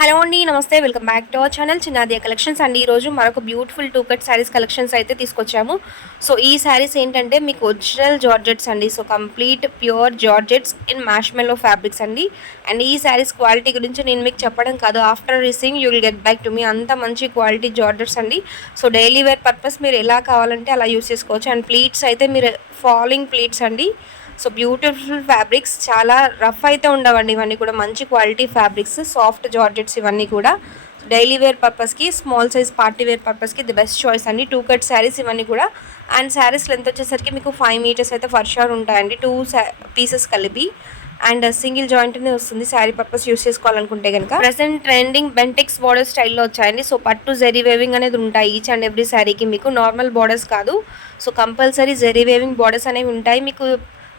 Hello అండి, namaste. Welcome back to our channel Chinnadiya collections అండి. ఈరోజు మరొక beautiful two cut saris collections అయితే తీసుకొచ్చాము. సో ఈ శారీస్ ఏంటంటే మీకు ఒరిజినల్ జార్జెట్స్ అండి. So complete pure georgettes in marshmallow fabrics అండి. అండ్ ఈ శారీస్ క్వాలిటీ గురించి నేను మీకు చెప్పడం కాదు, after receiving you will get back to me. అంత మంచి క్వాలిటీ జార్జెట్స్ అండి. సో డైలీ వేర్ పర్పస్ మీరు ఎలా కావాలంటే అలా యూస్ చేసుకోవచ్చు. అండ్ ప్లీట్స్ అయితే మీరు ఫాలింగ్ ప్లీట్స్ అండి. సో బ్యూటిఫుల్ ఫ్యాబ్రిక్స్, చాలా రఫ్ అయితే ఉండవండి. ఇవన్నీ కూడా మంచి క్వాలిటీ ఫ్యాబ్రిక్స్, సాఫ్ట్ జార్జెట్స్ ఇవన్నీ కూడా డైలీ వేర్ పర్పస్కి, స్మాల్ సైజ్ పార్టీ వేర్ పర్పస్కి ది బెస్ట్ చాయిస్ అండి. టూ కట్ శారీస్ ఇవన్నీ కూడా. అండ్ శారీస్ లెంత్ వచ్చేసరికి మీకు 5 మీటర్స్ అయితే ఫర్ షూర్ ఉంటాయండి, 2 పీసెస్ కలిపి. అండ్ సింగిల్ జాయింట్ అనేది వస్తుంది శారీ పర్పస్ యూస్ చేసుకోవాలనుకుంటే కనుక. ప్రెసెంట్ ట్రెండింగ్ బెంటెక్స్ బార్డర్ స్టైల్లో వచ్చాయండి. సో పట్టు జెరీ వేవింగ్ అనేది ఉంటాయి ఈచ్ అండ్ ఎవ్రీ శారీకి. మీకు నార్మల్ బార్డర్స్ కాదు, so compulsory zari weaving borders అనేవి ఉంటాయి. మీకు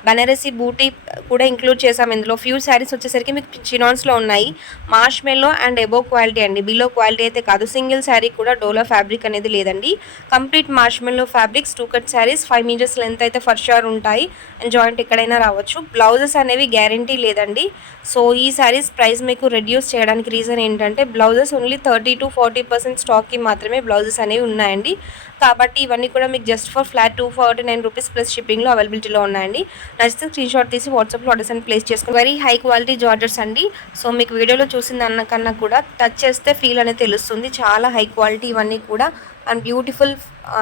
బనారసి బూటీ కూడా ఇంక్లూడ్ చేసాం ఇందులో. ఫ్యూ శారీస్ వచ్చేసరికి మీకు చినాన్స్లో ఉన్నాయి, మార్ష్మెల్లో అండ్ ఎబో క్వాలిటీ అండి, బిలో క్వాలిటీ అయితే కాదు. సింగిల్ శారీ కూడా డోలా ఫ్యాబ్రిక్ అనేది లేదండి, complete marshmallow fabrics. Two cut saris 5 metres length అయితే ఫర్ షూర్ ఉంటాయి. అండ్ జాయింట్ ఎక్కడైనా రావచ్చు. బ్లౌజెస్ అనేవి గ్యారంటీ లేదండి. సో ఈ శారీస్ ప్రైస్ మీకు రెడ్యూస్ చేయడానికి రీజన్ ఏంటంటే బ్లౌజెస్ ఓన్లీ 30 to 40% స్టాక్కి మాత్రమే బ్లౌజెస్ అనేవి ఉన్నాయండి. కాబట్టి ఇవన్నీ కూడా మీకు just for flat 249 rupees plus షిప్పింగ్లో అవైలబిలిటీలో ఉన్నాయండి. నచ్చితే స్క్రీన్ షాట్ తీసి వాట్సాప్లో ఆర్డర్స్ అని ప్లేస్ చేసుకుని. వెరీ హై క్వాలిటీ జార్జెట్స్ అండి. సో మీకు వీడియోలో చూసిన అన్నకన్నా కూడా టచ్ చేస్తే ఫీల్ అనేది తెలుస్తుంది. చాలా హై క్వాలిటీ ఇవన్నీ కూడా. And beautiful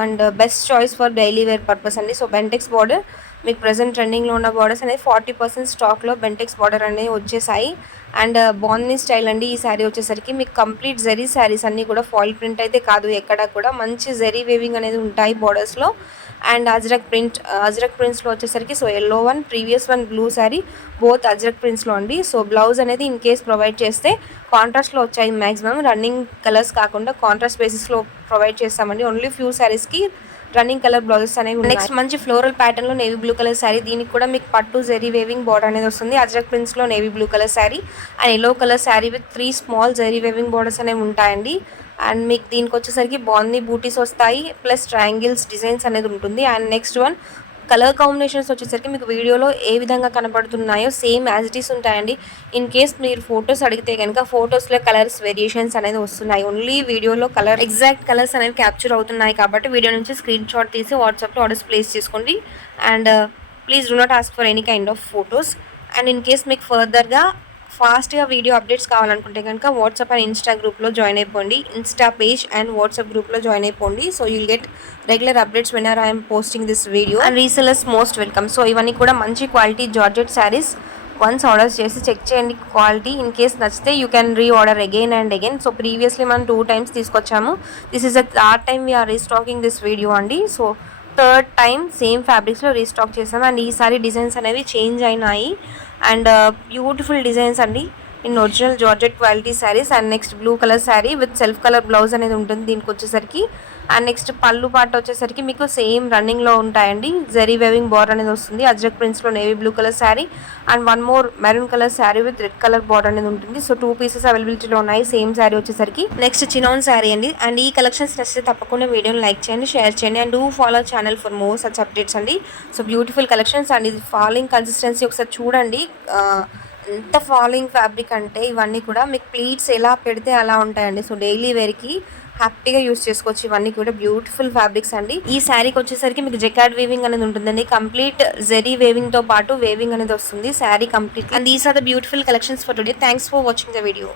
and best choice for daily wear purpose అండి. సో బెంటెక్స్ బార్డర్ మీకు ప్రజెంట్ ట్రెండింగ్లో ఉన్న బార్డర్స్ అనేది 40% స్టాక్లో బెంటెక్స్ బార్డర్ అనేవి వచ్చేసాయి. అండ్ బాందీ స్టైల్ అండి ఈ శారీ వచ్చేసరికి. మీకు కంప్లీట్ జెరీ శారీస్ అన్నీ కూడా ఫాయిల్ ప్రింట్ అయితే కాదు, ఎక్కడ కూడా మంచి జెరీ వేవింగ్ అనేది ఉంటాయి బార్డర్స్లో. అండ్ అజ్రక్ ప్రింట్స్లో వచ్చేసరికి so yellow one, previous one blue sari, both Ajrakh ప్రింట్స్లో అండి. సో బ్లౌజ్ అనేది ఇన్ కేస్ ప్రొవైడ్ చేస్తే కాంట్రాస్ట్లో వచ్చాయి మ్యాక్సిమం, రన్నింగ్ కలర్స్ కాకుండా కాంట్రాస్ట్ బేసిస్లో ప్రొవైడ్ చేస్తామండి. ఓన్లీ ఫ్యూ శారీస్కి రన్నింగ్ కలర్ బ్లౌజెస్ అనేవి. నెక్స్ట్ మంచి ఫ్లోరల్ ప్యాటర్న్లో నేవీ బ్లూ కలర్ శారీ, దీనికి కూడా మీకు పట్టు జెరీ వేవింగ్ బార్డర్ అనేది వస్తుంది. అజ్రక్ ప్రింట్స్లో navy blue colour sari and yellow colour sari with 3 small zari weaving borders అనేవి ఉంటాయండి. అండ్ మీకు దీనికి వచ్చేసరికి బాందీ బూటీస్ వస్తాయి, ప్లస్ ట్రయాంగిల్స్ డిజైన్స్ అనేది ఉంటుంది. And next one colour combinations వచ్చేసరికి మీకు వీడియోలో ఏ విధంగా కనపడుతున్నాయో సేమ్ యాజ్ ఇట్ ఈస్ ఉంటాయండి. ఇన్ కేస్ మీరు ఫొటోస్ అడిగితే కనుక ఫొటోస్లో కలర్స్ వేరియేషన్స్ అనేది వస్తున్నాయి, ఓన్లీ వీడియోలో కలర్ ఎగ్జాక్ట్ కలర్స్ అనేవి క్యాప్చర్ అవుతున్నాయి. కాబట్టి వీడియో నుంచి స్క్రీన్ షాట్ తీసి వాట్సాప్లో ఆర్డర్స్ ప్లేస్ చేసుకోండి. And please do not ask for any kind of photos. And in case మీకు ఫర్దర్గా ఫాస్ట్గా వీడియో అప్డేట్స్ కావాలనుకుంటే కనుక వాట్సాప్ అండ్ ఇన్స్టా గ్రూప్లో జాయిన్ అయిపోండి. ఇన్స్టా పేజ్ అండ్ వాట్సాప్ గ్రూప్లో జాయిన్ అయిపోండి. So you'll get regular updates whenever I'm posting this video. And resellers most welcome. So ఇవన్నీ కూడా మంచి quality georgette saris. Once orders చేసి చెక్ చేయండి క్వాలిటీ. ఇన్ కేస్ నచ్చితే you can reorder again and again. So previously మనం 2 times తీసుకొచ్చాము. This is the third time we're restocking this video అండి. So third time same ఫ్యాబ్రిక్స్లో restock చేసాము. And ఈసారి designs అనేవి change అయినాయి. And beautiful designs అండి in original georgette quality saris. And next blue colour sari with self colour blouse అనేది ఉంటుంది దీనికి వచ్చేసరికి. అండ్ నెక్స్ట్ పళ్ళు పాట వచ్చేసరికి మీకు సేమ్ రన్నింగ్లో ఉంటాయండి, జెరీ వేవింగ్ బార్డర్ అనేది వస్తుంది. అజ్రక్ ప్రింట్స్లో navy blue colour sari and one more maroon colour sari with red colour border అనేది ఉంటుంది. సో 2 pieces అవైలబిలిటీలో ఉన్నాయి సేమ్ శారీ వచ్చేసరికి. నెక్స్ట్ చినాన్ శారీ అండి. అండ్ ఈ కలెక్షన్స్ నచ్చితే తప్పకుండా వీడియోని లైక్ చేయండి, షేర్ చేయండి. And do follow channel for more such updates అండి. సో బ్యూటిఫుల్ కలెక్షన్స్ అండ్ ఇది ఫాలింగ్ కన్సిస్టెన్సీ ఒకసారి చూడండి. ఎంత ఫాలింగ్ ఫ్యాబ్రిక్ అంటే ఇవన్నీ కూడా మీకు ప్లీట్స్ ఎలా పెడితే అలా ఉంటాయండి. సో డైలీ వేర్కి హ్యాపీగా యూస్ చేసుకోవచ్చు. ఇవన్నీ కూడా బ్యూటిఫుల్ ఫ్యాబ్రిక్స్ అండి. ఈ శారీకి వచ్చేసరికి మీకు జెకార్డ్ వేవింగ్ అనేది ఉంటుందండి. కంప్లీట్ జెరీ వేవింగ్ తో పాటు వేవింగ్ అనేది వస్తుంది sari complete. And these are the beautiful collections for today. Thanks for watching the video.